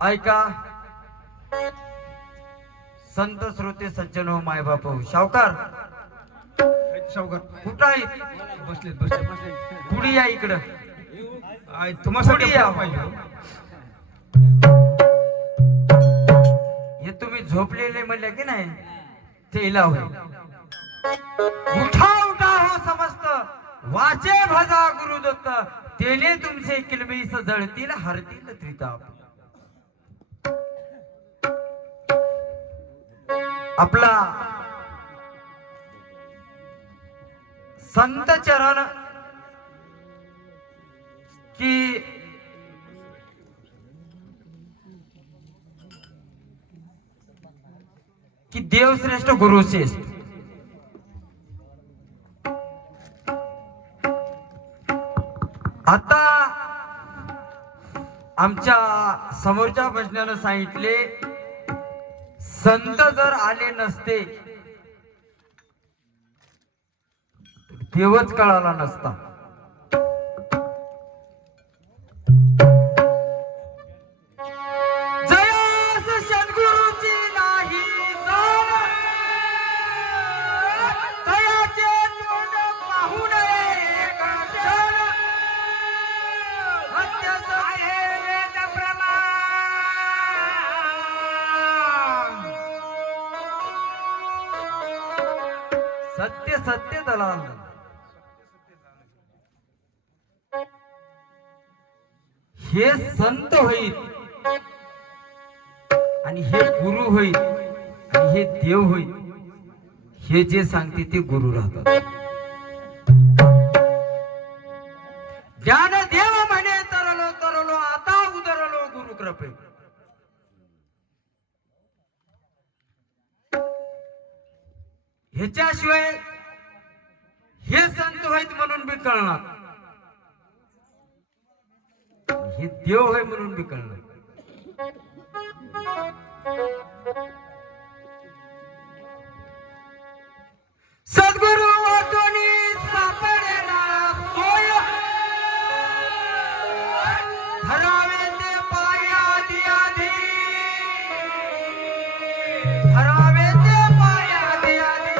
ऐका संत श्रोते सज्जन हो माय बाप हो सावकार कुठं आहे बसले बसले बसले पुढे या इकडं तुम्हाला या. पाहिजे हे तुम्ही झोपलेले म्हणले की नाही ते इलाव आहे. उठा उठा हो समस्त वाचे भजा गुरुदत्त तेने तुमचे किलबीस जळतील हरतील त्रिताप. आपला संत चरण की देवश्रेष्ठ गुरुश्रेष्ठ. आता आमच्या समोरच्या भजनानं सांगितले संत जर आले नसते देवच कळाला नसता. जयास सद्गुरूची नाही जाण, तयाचे तोंड पाहू नये क्षण. सत्य आहे वेद प्रमाण, सत्य सत्य दलाल. हे संत होईल आणि हे गुरु होईल आणि हे देव होईल. हे जे सांगते ते गुरु राहतात. ज्ञान देव म्हणे तरलो तरलो आता उदरलो गुरु कृपे. ह्याच्याशिवाय हे संत होईत म्हणून बी कळणार, हे देव होय म्हणून बी कळणार. सद्गुरु वाटोनी सापडेना सोय, धरावे ते पायादी आधी, धरावे ते पायादी आधी.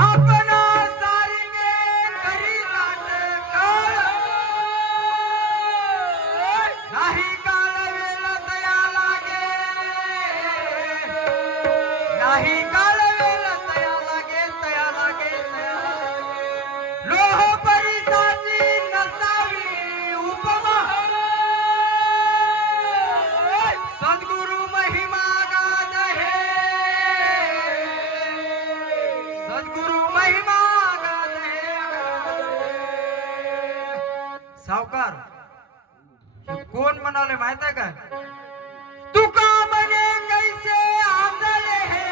आपण सारिगे करी नाटकाळ, नाही काल वेळ दया लागे, नाही काल वेळ तया लागे तया लागे तया लागे. लोह परिसाची नसावी उपमा, सद्गुरु महिमा गाद हे, सद्गुरु महिमा गाद हे. सावकार हे कोण म्हणाले माहित आहे का? तुका म्हणे कैसे आंधळे हे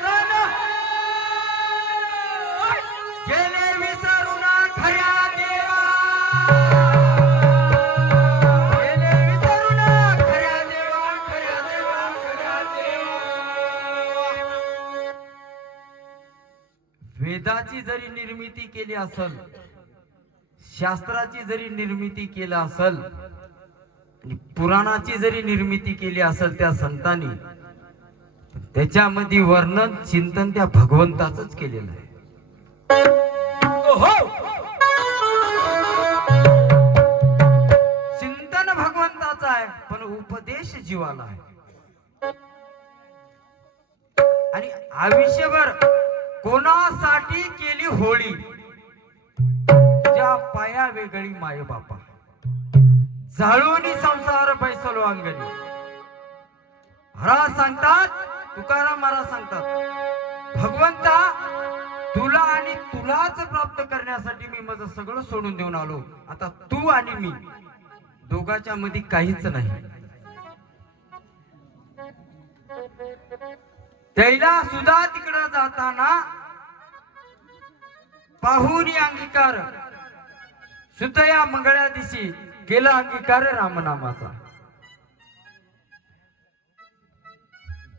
सण, गेले विसरून खऱ्या देवा, गेले विसरून खऱ्या देवा, खऱ्या देवा, खऱ्या देवा. वेदाची जरी निर्मिती केली असल, शास्त्राची जरी निर्मिती केली असल, पुराणाची जरी निर्मिती केली असेल त्या संतांनी, त्याच्यामध्ये वर्णन चिंतन त्या भगवंताचंच केलेलं आहे. चिंतन भगवंताचं आहे पण उपदेश जीवाला आहे. आणि आयुष्यभर कोणासाठी केली होळी, ज्या पाया वेगळी माय बापा, जाळूनी संसार बैसलो अंगणी. महाराज सांगतात, तुकाराम महाराज सांगतात, भगवंता तुला आणि तुलाच प्राप्त करण्यासाठी मी माझं सगळं सोडून देऊन आलो. आता तू आणि मी दोघांच्या मध्ये काहीच नाही. त्याला सुद्धा तिकडे जाताना पाहुनी अंगीकार, सुतया मंगळ्या दिवशी गेला अंगीकार रामनामाचा.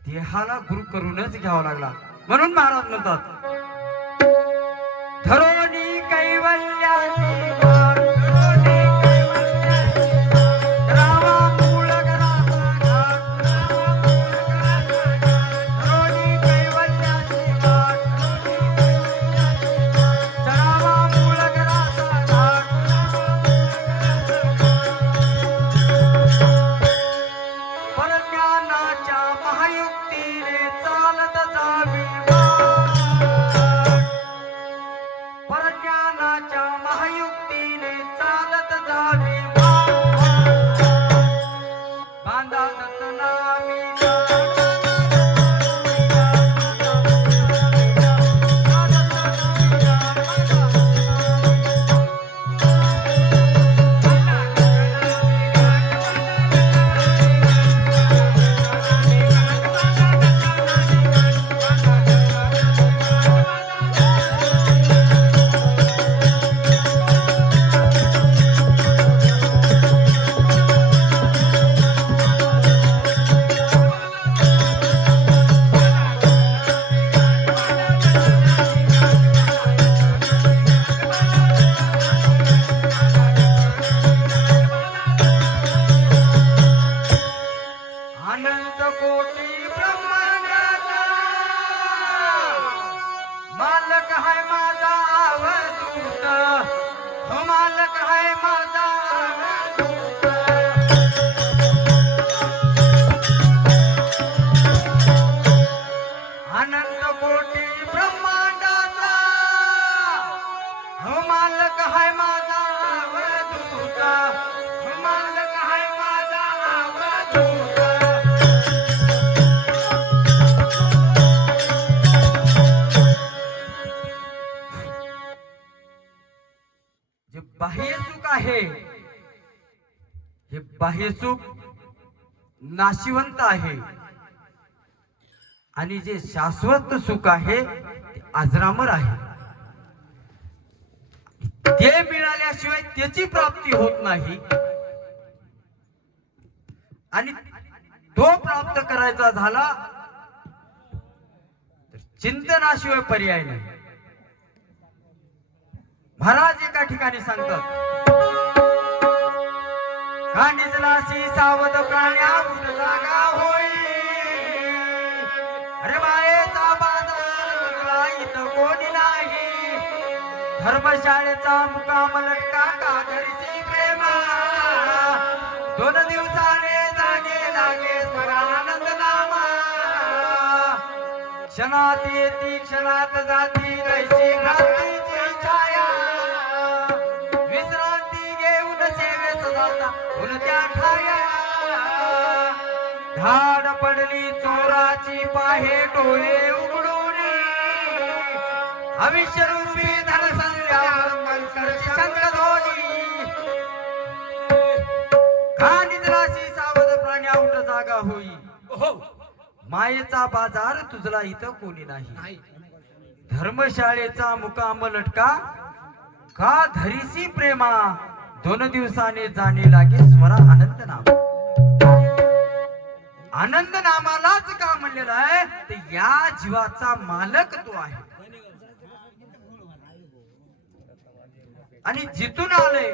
देहाला गुरु करूनच घ्यावा लागला. म्हणून महाराज म्हणतात, धरोनी कैवल्याची वाट, धरोनी कैवल्याची मालक आहे माझा अनंत कोटी ब्रह्मांडाचा हो मालक आहे माझा अवधूत हो मालक आहे माझा अवधूत जे बाह्य सुख आहे हे बाह्य सुख नाशिवंत आहे आणि जे शाश्वत सुख आहे ते अजरामर आहे ते मिळाल्याशिवाय त्याची प्राप्ती होत नाही आणि तो प्राप्त करायचा झाला तर चिंतनाशिवाय पर्याय नाही महाराज एका ठिकाणी सांगतात का निजलासी सावध प्राण्या उठ जागा होई अरे मायेचा बाजार उजळा इथं कोणी नाही धर्मशाळेचा मुकाम लटका का घरची प्रेमा 2 दिवसाने जागे लागे स्वरानंद नामा क्षणात येती क्षणात जाती कैसी क्रांतीची छाया विश्रांती घेऊन सेवेत जाता उलट्या ठाया धाड पडली चोराची पाहे डोळे उघडून भविष्यरूपी धनसंध्यावर मंकरची शंख ध्वनी का निद्राशी सावध प्राण्या उठ जागा होई हो मायेचा बाजार तुझला इथं कोणी नाही धर्मशाळेचा मुकाम लटका का धरीसी प्रेमा 2 दिवसाने जाणे लागे स्मरा आनंद नाम आनंद नामालाच का म्हणलेलं आहे तर या जीवाचा मालक तो आहे आणि जिथून आले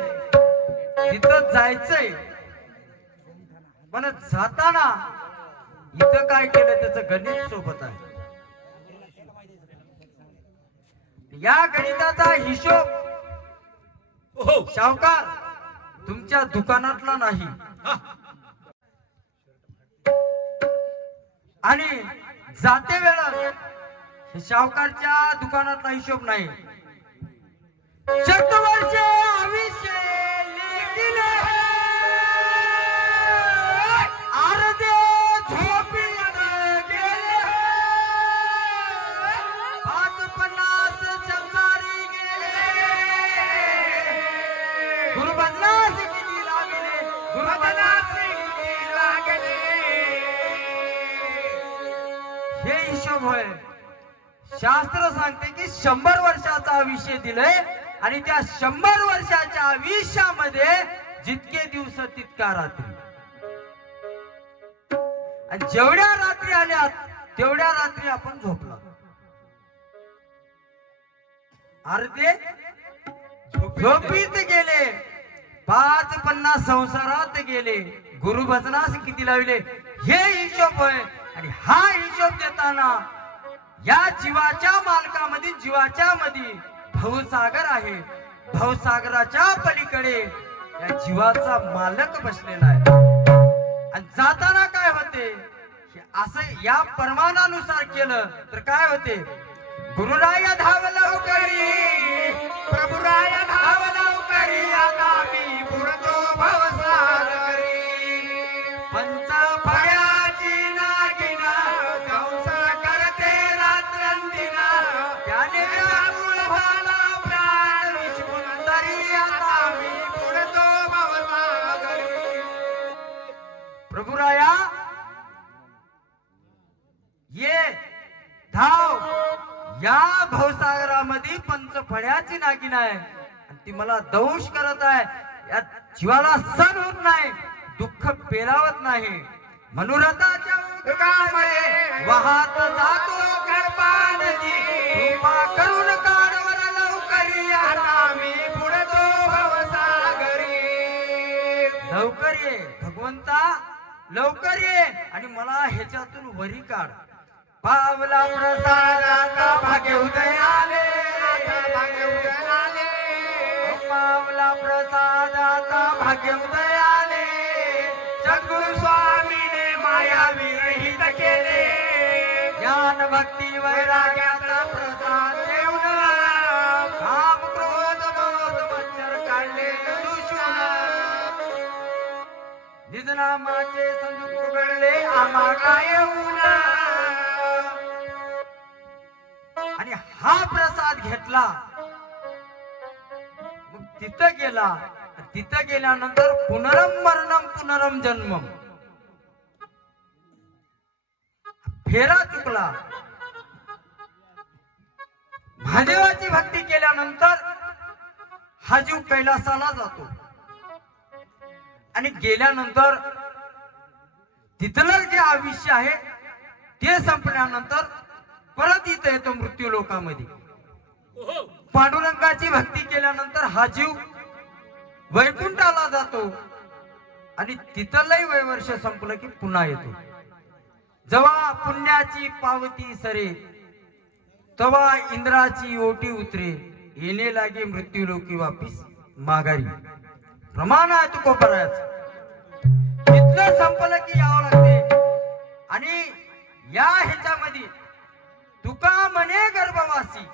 तिथं जायचंय पण जाताना इथं काय केलं त्याचं गणित सोबत आहे या गणिताचा हिशोब हो सावकार तुमच्या दुकानातला नाही हा. आणि जाते वेळेस सावकारच्या दुकानातला हिशोब नाही शतवर्षे आयुष्य लेखील अर्धे झोपीत गेले 5-50 संसारी गेले गुरुबदनास किती लागले गुरुबदनास किती लागले हे हिशोब होय शास्त्र सांगते की 100 वर्षाचा आयुष्य दिलंय आणि त्या 100 वर्षाच्या आयुष्यामध्ये जितके दिवस तितका रात्री आणि जेवढ्या रात्री आल्या तेवढ्या रात्री आपण झोपला अर्धे झोपीत गेले 5-50 संसारात गेले गुरुभजनास किती लावले हे हिशोब होय आणि हा हिशोब देताना या जीवाच्या मालकामध्ये जीवाच्या मध्ये भवसागर आहे भवसागराच्या पलीकडे या जीवाचा मालक बसलेला आहे आणि जाताना काय होते असं या परमानानुसार केलं तर काय होते गुरुराय धाव लवकरी प्रभुराय धाव लवकरी आता मी पुरतो भवसागरी पंच फळ्याची नागिना कंसा करते रात्रंदिना त्याने व्याकुळ झाला प्राण विश्वून तरी आता मी पुरतो भवसागरी प्रभुराया ये धाव या भवसागरामध्ये पंचफळ्याची नागिन आहे आणि ती मला दंश करत आहे या जीवाला सण होत नाही दुःख पेलावत नाही मनोरथाच्या उद्गामध्ये वाहत जातो गरबा नदी कृपा करून काढवर लवकरी आता मी पुढतो भवसागरी लवकर ये भगवंता लवकर ये आणि मला ह्याच्यातून वरी काढ पावला प्रसादाचा भाग्य उदय आले भाग्य उदय आले मावला प्रसाद आता भाग्योदय आले सद्गुरु स्वामीने माया विरहित केले ज्ञान भक्ती वैराग्याचा प्रसाद देऊन काम क्रोध मोह मच्छर काढले दुष्मन निजनामाचे संदूक उघडले आम्हाला येऊन आणि हा प्रसाद घेतला मग तिथं गेल्यानंतर पुनरम मरणम पुनरम जन्मम फेरा चुकला महादेवाची भक्ती केल्यानंतर हा जीव कैलासाला जातो आणि गेल्यानंतर तिथलं जे आयुष्य आहे ते संपल्यानंतर परत इथं येतो मृत्यू लोकामध्ये हो पांडुरंगाची भक्ती केल्यानंतर हा जीव वैकुंठाला जातो आणि तिथलंही वैवर्ष संपलं की पुन्हा येतो जेव्हा पुण्याची पावती सरे तेव्हा इंद्राची ओटी उतरे येणे लागे मृत्यू लोकी वापिस माघारी प्रमाण आहे तू कोपरायच तिथलं संपलं की यावं लागते आणि या ह्याच्यामध्ये तुका म्हणे गर्भवासी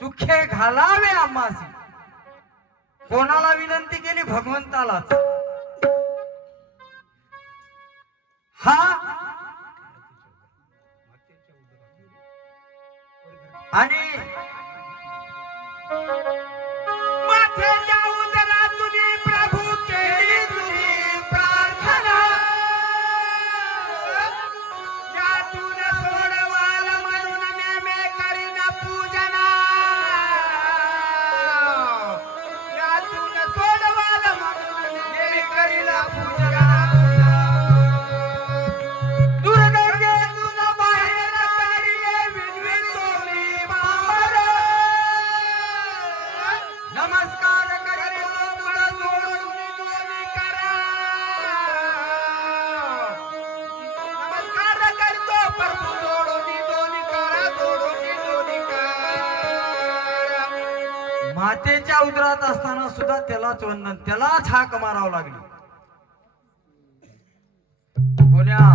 सुखे घालावे आम्हासी कोणाला विनंती केली भगवंतालाच हा आणि माथेच्या उदरातून प्रभू केली तुझी प्रार्थना यातून सोडवाल म्हणून नेमे करीन पूजना यातून सोडवाल म्हणून नेमे करीन पूजना दुर्गंगेतून बाहेर काढले विणविणतोली पामर नमस्कार करीतो तुला जोडून दोन्ही करा नमस्कार करतो प्रभू जोडून दोन्ही करा मातेच्या उदरात असताना सुद्धा त्यालाच वंदन त्यालाच हाक मारावं लागली कोण्या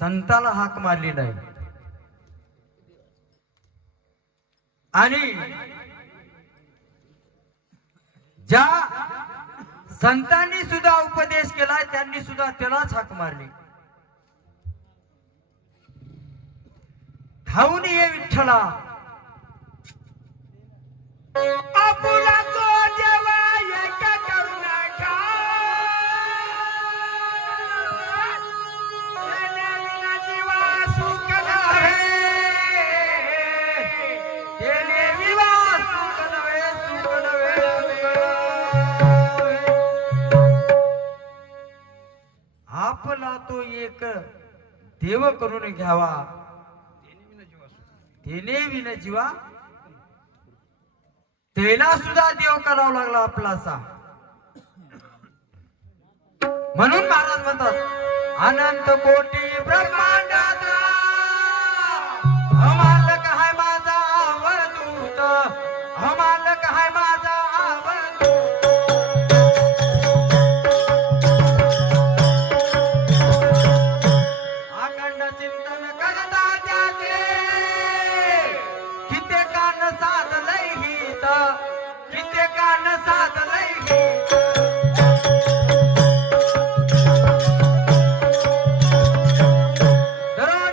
संताला हाक मारली नाही आणि ज्या संतांनी सुद्धा उपदेश केलाय त्यांनी सुद्धा त्यालाच हाक मारली धावून ये विठ्ठला आपुला तो जेव्हा एक करून खा विना जीवा सुख नव्हे तेने विवाह सुख नव्हे, सुख नव्हे, आपला तो एक देव करून घ्यावा तेने विन जीवा त्याला सुद्धा देव करावा लागला आपलासा म्हणून महाराज म्हणतात अनंत कोटी ब्रह्मांडाचा अमालक हाय माझा अवधूत अमालक हाय माझा अवधूत अखंड चिंतन करता त्याचे कित्येकान साधलंय हित कित्येकान साधलंय हित दररोज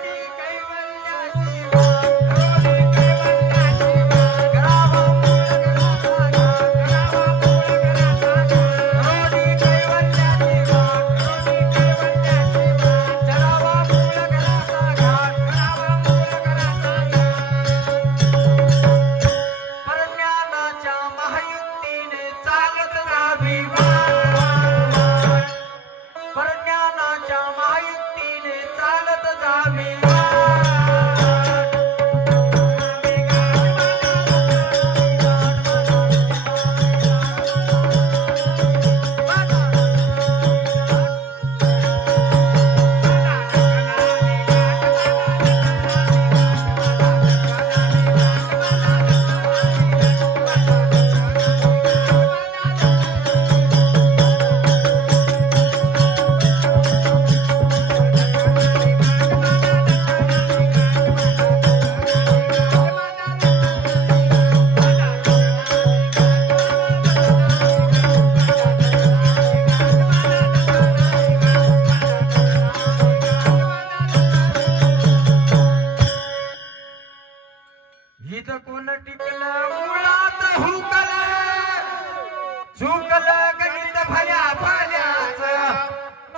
चुकलं गणित भल्या भाल्याचं,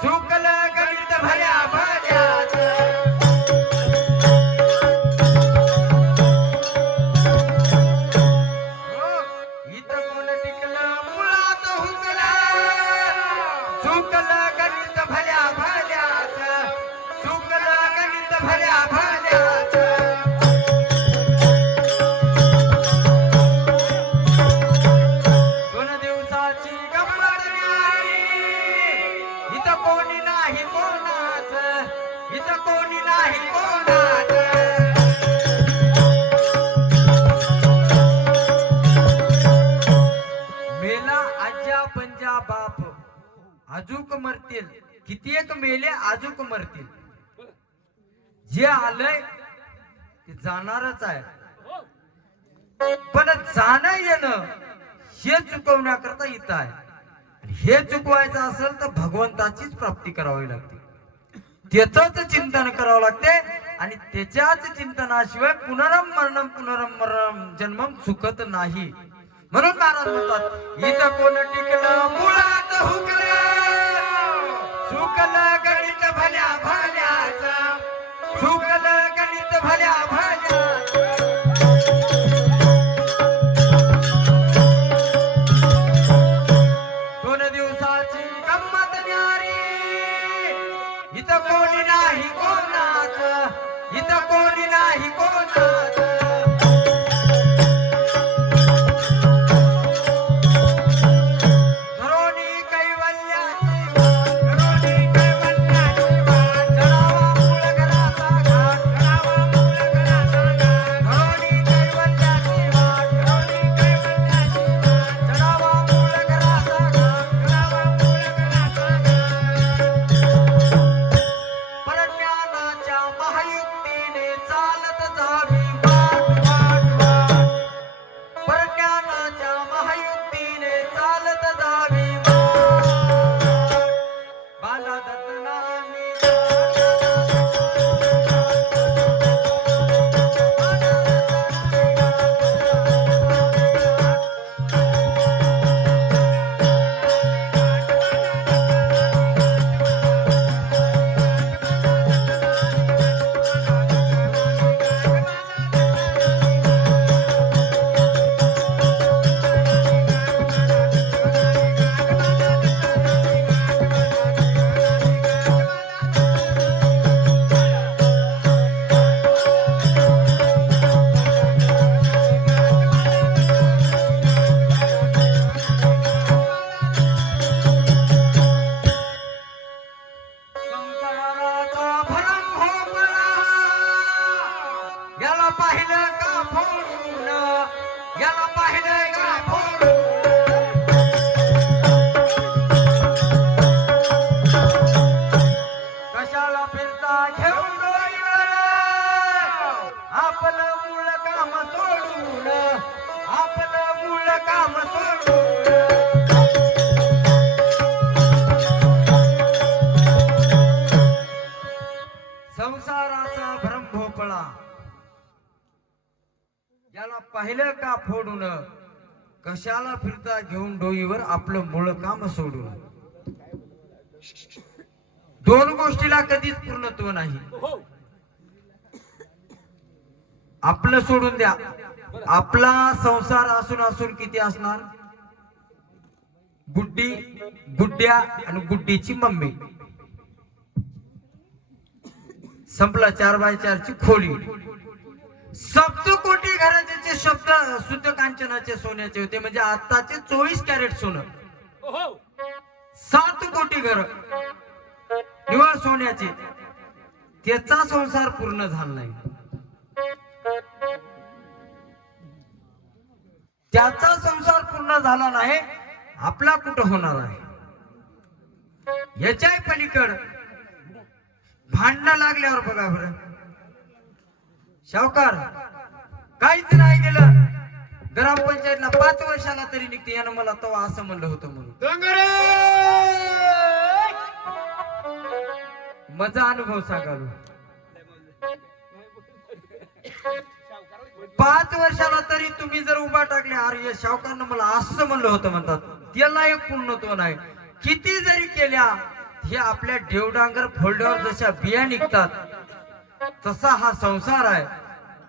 चुकलं गणित भल्या भाल्याचं. इथं कोण टिकलं मुळात हुकलं, चुकलं गणित भल्या भाल्याचं, चुकलं गणित भल्या भाल्याचं. दोन दिवसाची गंमत न्यारी, इथं कोणी नाही कोणाचं, इथं कोणी नाही कोणाचं. मेला आज्या पंजा बाप अजूक मरतील, किती एक मेले अजूक मरतील. जे आलंय ते जाणारच आहे, पण जाणं येणं हे चुकवण्याकरता इथं आहे. आणि हे चुकवायचं असेल तर भगवंताचीच प्राप्ती करावी लागते, त्याच चिंतन करावं लागते. आणि त्याच्याच चिंतनाशिवाय पुनरम मरणम जन्मम चुकत नाही. म्हणून महाराज म्हणतात इथं कोण टिकलं मुळात हुकलं, चुकलं गणित भल्या भाल्याचं, चुकलं गणित भल्या भाल्याचं. दोन दिवसाची गंमत न्यारी, इथं कोणी नाही कोणाचं, इथं कोणी नाही कोणाचं. संसाराचा भ्रम भोपळा याला पाहिलं का फोडून, कशाला फिरता घेऊन डोईवर आपलं मूळ काम सोडून. दोन गोष्टीला कधीच पूर्णत्व नाही. आपलं सोडून द्या, आपला संसार असून असून किती असणार, गुड्डी गुड्ड्या आणि गुड्डीची मम्मी. संपला 4x4 ची खोली. सप्तकोटी घराचे शब्द शुद्ध कांचनाचे सोन्याचे होते, म्हणजे आताचे 24 कॅरेट सोनं. 7 कोटी घर निव्वळ सोन्याचे. त्याचा संसार पूर्ण झाला नाही, त्याचा संसार पूर्ण झाला नाही, आपला कुठं होणार आहे. याच्या पलीकड भांडणं लागल्यावर बघा बरं, सावकार काहीच नाही गेलं, ग्रामपंचायतला 5 वर्षाला तरी निघते. यानं मला तेव्हा असं म्हणलं होतं म्हणून. माझा अनुभव सांगालो. 5 वर्षाला तरी तुम्ही जर उभा टाकले, अरे या सावकारनं मला असं म्हणलं होतं म्हणतात, त्याला एक पूर्णत्व नाही. किती जरी केल्या, हे आपल्या देवडांगर फोल्डर जशा बिया निघतात तसा हा संसार आहे,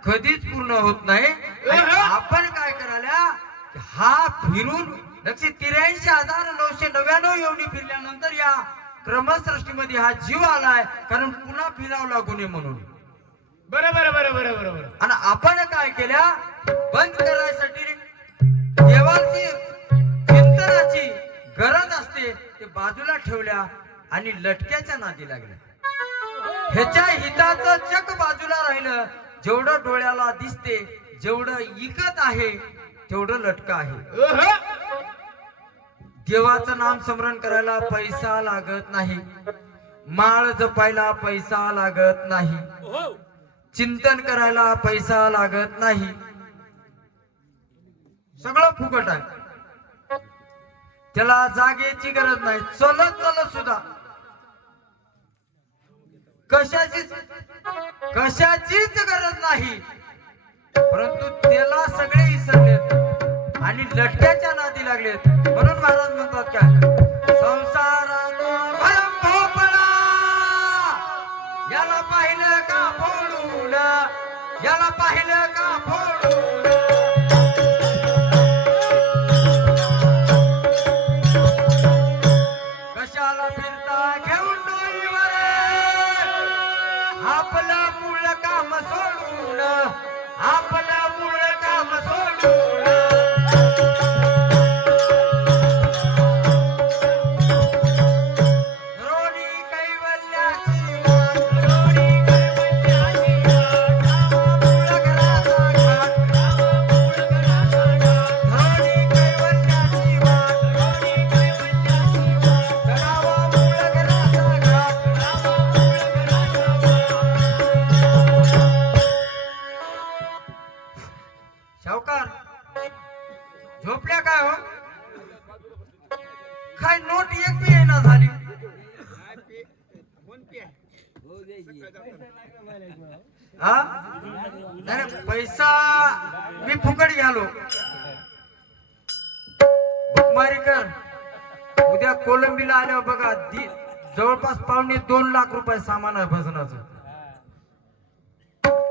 कधीच पूर्ण होत नाही. आणि आपण काय करायला, हा फिरून 183,999 एवढी फिरल्यानंतर या क्रमसृष्टीमध्ये हा जीव आलाय, कारण पुन्हा फिरावं लागू नये म्हणून. बरोबर. आणि आपण काय केल्या, बंद करायसाठी देवाची कीर्तनाची गरज असते ते बाजूला ठेवल्या आणि लटक्याच्या नादी लागल्या. ह्याच्या हिताचं चक बाजूला राहिलं. जेवढं डोळ्याला दिसते, जेवढं इकत आहे तेवढं लटकं आहे. देवाचं नाम स्मरण करायला पैसा लागत नाही, माळ जपायला पैसा लागत नाही, चिंतन करायला पैसा लागत नाही, सगळं फुकट आहे. त्याला जागेची गरज नाही, चलत सुद्धा कशाचीच गरज नाही. परंतु त्याला सगळे विसरलेत आणि लटक्याच्या नादी लागलेत. म्हणून महाराज म्हणतात काय, संसाराला भरम भोपळा, याला पाहिलं का फोडून, याला पाहिलं का फोडून. कशाला फिरता घेऊन डोईवर, आपलं मूळ काम सोडून, आपलं मूळ काम सोडून. सावकार झोपल्या काय हो? काय नोट एक बी येईना झाली. हा नाही, पैसा मी फुकट घ्यालो. बुकमारी कर. उद्या कोलंबीला आल्यावर बघा, जवळपास 2.25 लाख रुपये सामान आहे भजनाचं.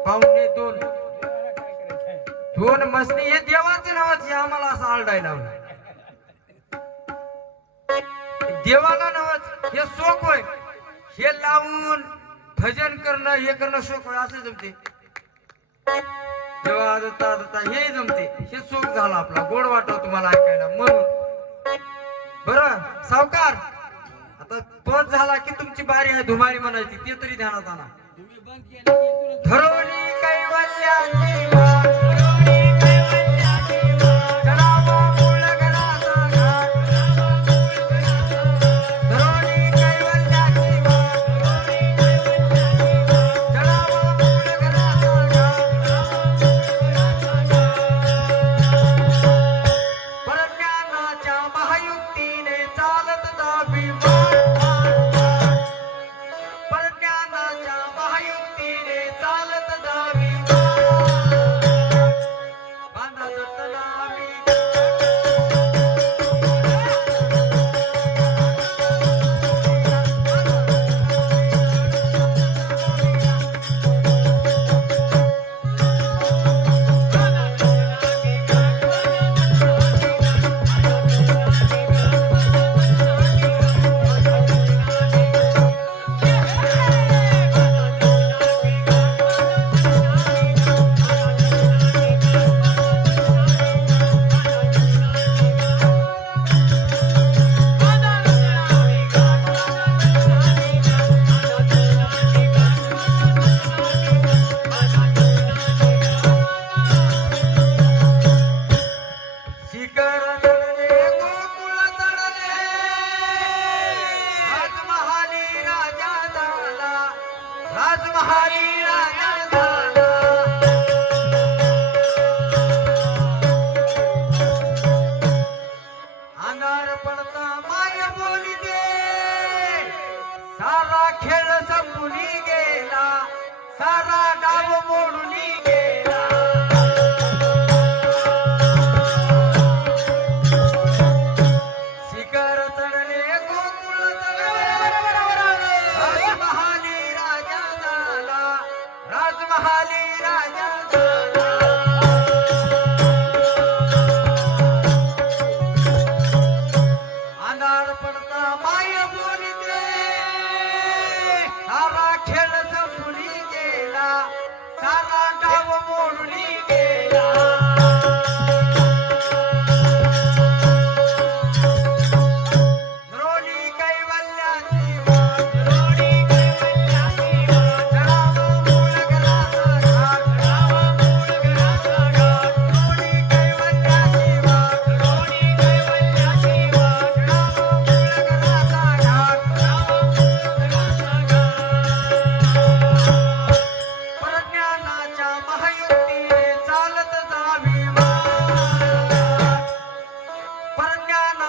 2.25 मसनी हे देवाच्या नावाची आम्हाला असं आरडायला लावलं. देवाला नावाच हे शोक होय, हे लावून भजन करणं हे करणं शोक होय, असं जमते. देवा दत्ता हे जमते, हे शोक झाला आपला. गोड वाटव तुम्हाला ऐकायला म्हणून. बरं सावकार, आता पद झाला की तुमची बारी आहे धुमाळी म्हणायची, ते तरी ध्यानात आणा. धरोणी कैवल्याची वाट,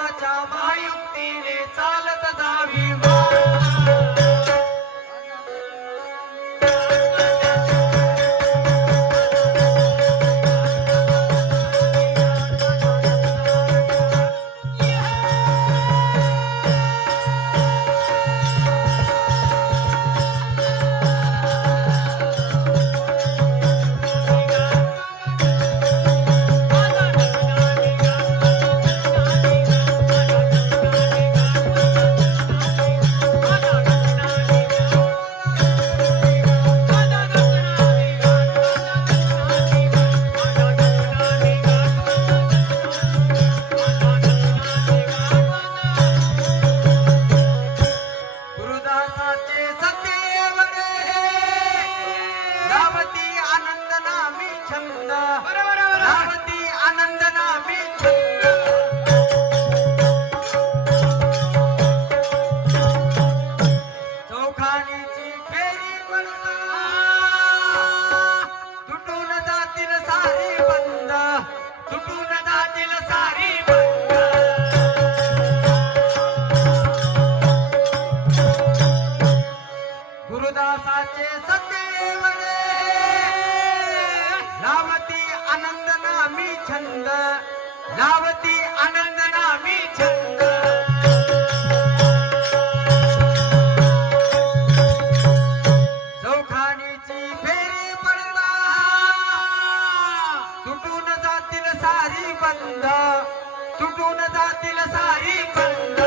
देवाच्या महायुक्तीने चालत जावी गुरुदासाचे सत्यवरे लावती आनंद नामी छंद लावती आनंद नामी छंद चौखानीची फेरी म्हणता तुटून जातील सारी बंद तुटून जातील सारी बंद गुरुदासाचे सत्यवरे लावती आनंद नामी छंद लावती आनंद नामी छंद चौखानीची फेरी पडता तुटून जातील सारी बंद तुटून जातील सारी बंद